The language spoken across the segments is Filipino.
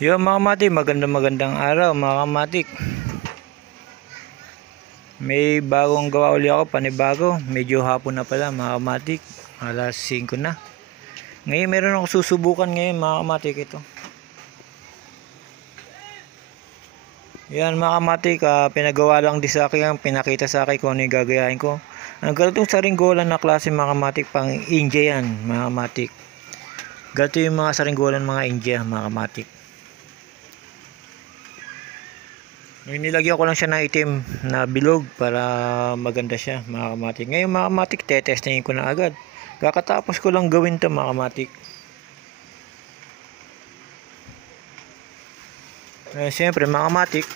Yo mga kamatik, magandang araw mga kamatik. May bagong gawa uli ako, panibago. Medyo hapon na pala mga kamatik, alas 5 na. Ngayon meron ako susubukan ngayon mga kamatik. Ito yan mga kamatik, pinagawa lang din sa akin, pinakita sa akin kung ano yung gagayahin ko. Ang ganitong saringgolan na klase mga kamatik, pang India yan mga kamatik. Ganito yung mga saringgolan mga India mga kamatik. Nilagyan ko lang siya ng itim na bilog para maganda siya mga kamatik. Ngayon mga kamatik, tetestingin ko na agad. Kakatapos ko lang gawin to mga kamatik. Siyempre mga kamatik,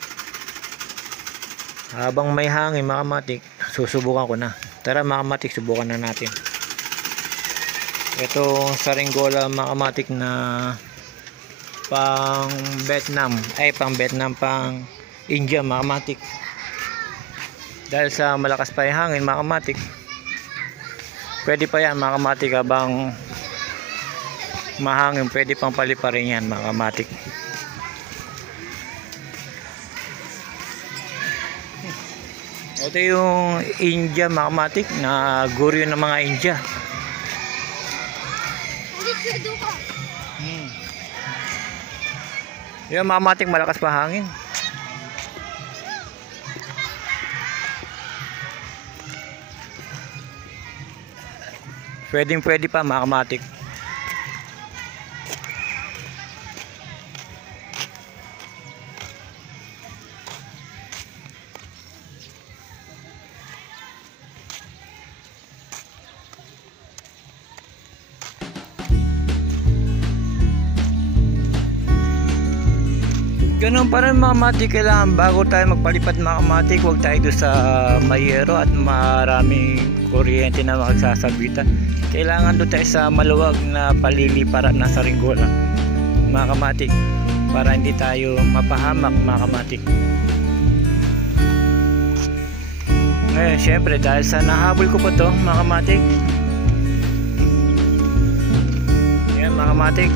habang may hangin mga kamatik, susubukan ko na. Tara mga kamatik, subukan na natin. Ito saringgola mga kamatik na pang Vietnam, pang India mga kamatik. Dahil sa malakas pa yung hangin mga kamatik, pwede pa yan mga kamatik. Habang mahangin, pwede pang paliparin yan mga kamatik. Ito yung India mga kamatik, na guryo ng mga India. Yung mga kamatik, malakas pa hangin. Pwede pa mga kamatik. Ganun pa rin mga kamatik, kailangan bago tayo magpalipad mga kamatik, huwag tayo doon sa mayero at maraming kuryente na magsasabitan. Kailangan doon tayo sa maluwag na paliliparan na saringgola mga kamatik, para hindi tayo mapahamak mga kamatik. Ngayon syempre, dahil sa nahabol ko pa to mga kamatik, yan mga kamatik,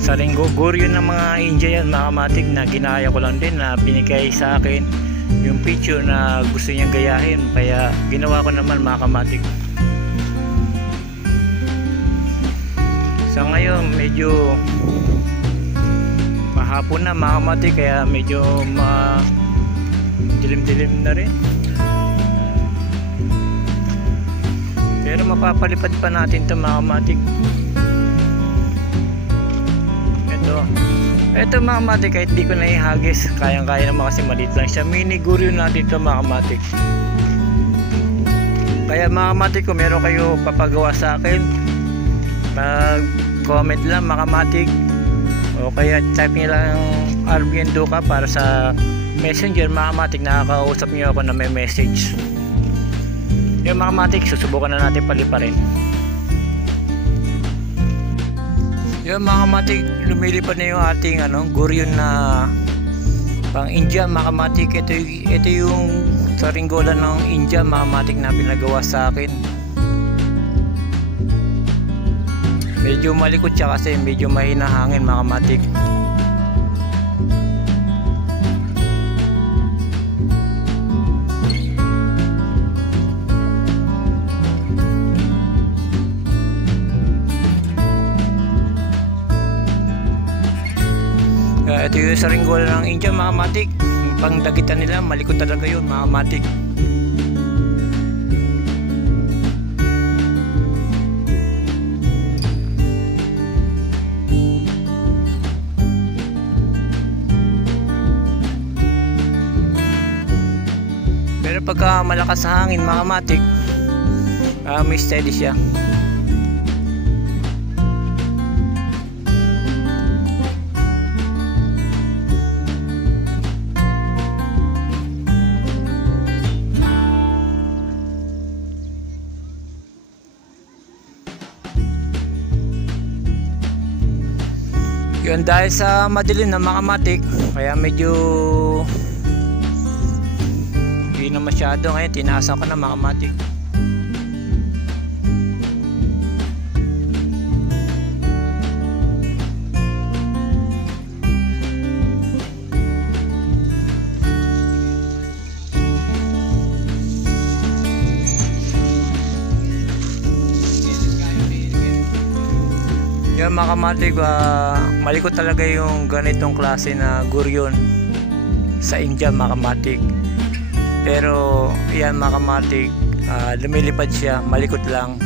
saringgoguryo ng mga India yan mga kamatik, na ginaya ko lang din, na binigay sa akin yung picture na gusto niyang gayahin, kaya ginawa ko naman mga kamatik. Sa ngayon medyo mahapon na mga kamatik, kaya medyo dilim-dilim na rin, pero mapapalipad pa natin ito mga kamatik. Ito mga kamatik, kahit di ko na ihagis, kayang-kaya naman kasi maliit lang siya. Mini guryo natin ito mga kamatik. Kaya mga kamatik, kung meron kayo papagawa sa akin, mag-comment lang mga kamatik, o kaya type nyo lang Arvin Duca para sa messenger mga kamatik, nakakausap nyo ako na may message. Yung mga kamatik, susubukan na natin paliparin. Yung mga kamatik, lumilipad na yung ating guryo na pang India mga kamatik. Ito yung saringgola ng India mga kamatik na pinagawa sa akin. Medyo malikot siya kasi medyo mahina hangin mga kamatik. Ito yung saringgola ng India mga kamatik, pang dagitan nila, malikot talaga yun mga kamatik. Pero pagka malakas sa hangin mga kamatik, may steady siya. Yun, dahil sa madilim na mga kamatik, kaya medyo hindi na masyado. Ngayon tinaasan ko na mga kamatik. Kaya mga kamatik, malikot talaga yung ganitong klase na guryon sa India mga kamatik. Pero yan mga kamatik, lumilipad siya, malikot lang.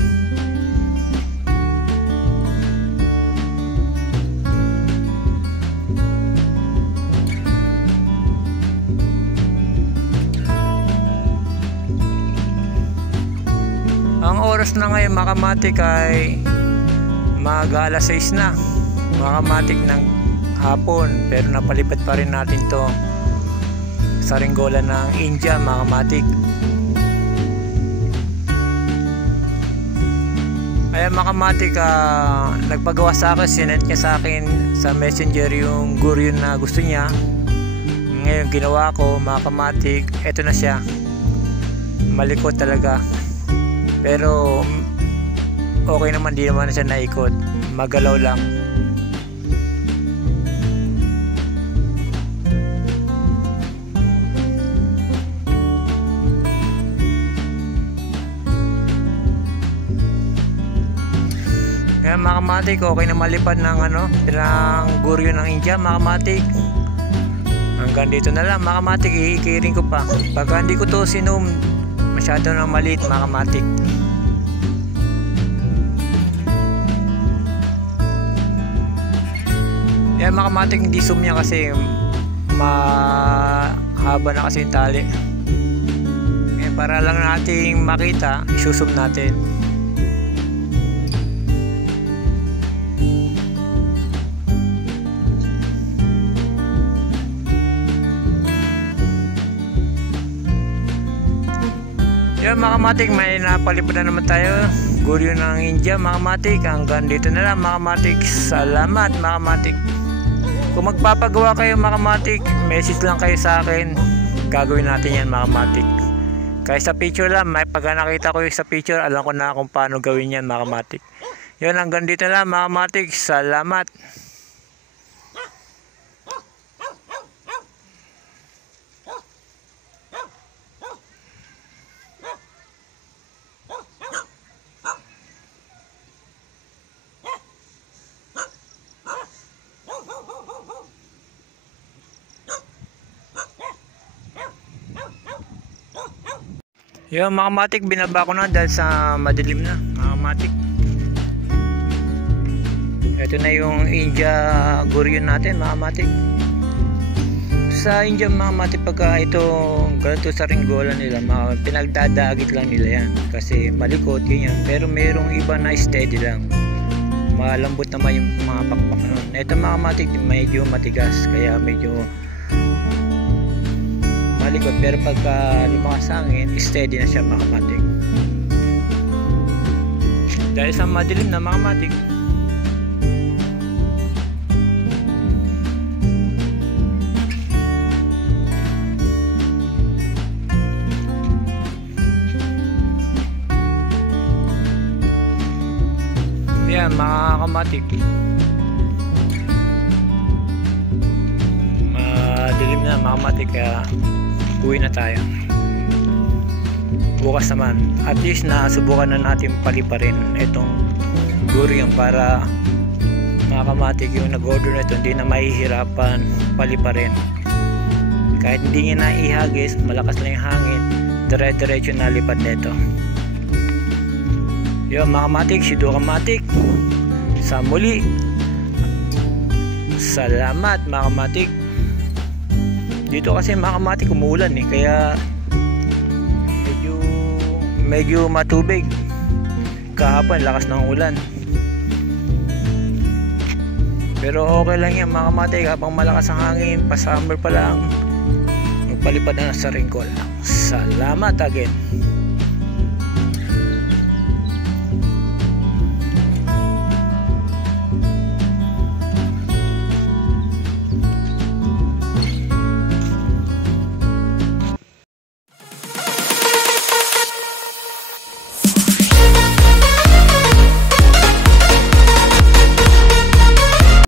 Ang oras na ngayon mga kamatik ay mag-alas 6 na mga kamatik ng hapon, pero napalipad pa rin natin to sa ringgolan ng India mga kamatik. Ayan mga kamatik, nagpagawa sa akin, sinend niya sa akin sa messenger yung guryon na gusto niya. Ngayon ginawa ko mga kamatik, eto na siya, malikot talaga. Pero okay naman, di naman siya naikot, magalaw lang. Kaya mga kamatik, okay na malipad ng guryon ng India mga kamatik. Hanggang dito na lang mga kamatik, iikirin ko pa. Pagka hindi ko to sinum, masyado na maliit mga kamatik. Yan mga kamatik, hindi zoom niya kasi mahaba na kasi yung tali. Yan, para lang nating makita, isusum natin. Yan mga kamatik, may napalipad na naman tayo, guryon ng India mga kamatik. Hanggang dito na lang mga kamatik, salamat mga kamatik. Kung magpapagawa kayo mga kamatik, message lang kayo sa akin, gagawin natin yan mga kamatik. Kaya sa picture lang, pagka nakita ko yung sa picture, alam ko na kung paano gawin yan mga kamatik. Yan, hanggang dito na lang mga kamatik, salamat. Yung mga kamatik, binaba ko na dahil sa madilim na mga kamatik. Ito na yung India guryon natin mga kamatik. Sa India mga kamatik, pagka ito ganito sa ringgolan nila, pinagdadagit lang nila yan kasi malikot ganyan. Pero mayroong iba na steady lang, malambot naman yung mga pakpak nun. Ito mga kamatik, medyo matigas kaya medyo malikot, pero pagka lumakas sa hangin, steady na siya mga kamatik. Dahil sa madilim na mga kamatik. Yan mga kamatik, madilim na mga kamatik, kaya uwi na tayo. Bukas naman, at least nasubukan na natin paliparin itong guryon para mga kamatik, yung nag-order na ito hindi na mahihirapan paliparin. Kahit hindi niya na ihagis, malakas lang yung hangin, dire-diretso na lipad nito. Yun mga kamatik, Shido Kamatik, sa muli, salamat mga kamatik. Dito kasi mga kamatik umuulan kaya medyo matubig. Kahapon lakas ng ulan, pero okay lang yan mga kamatik. Habang malakas ang hangin, pa summer pa lang, magpalipad na sa ringgolan. Salamat again.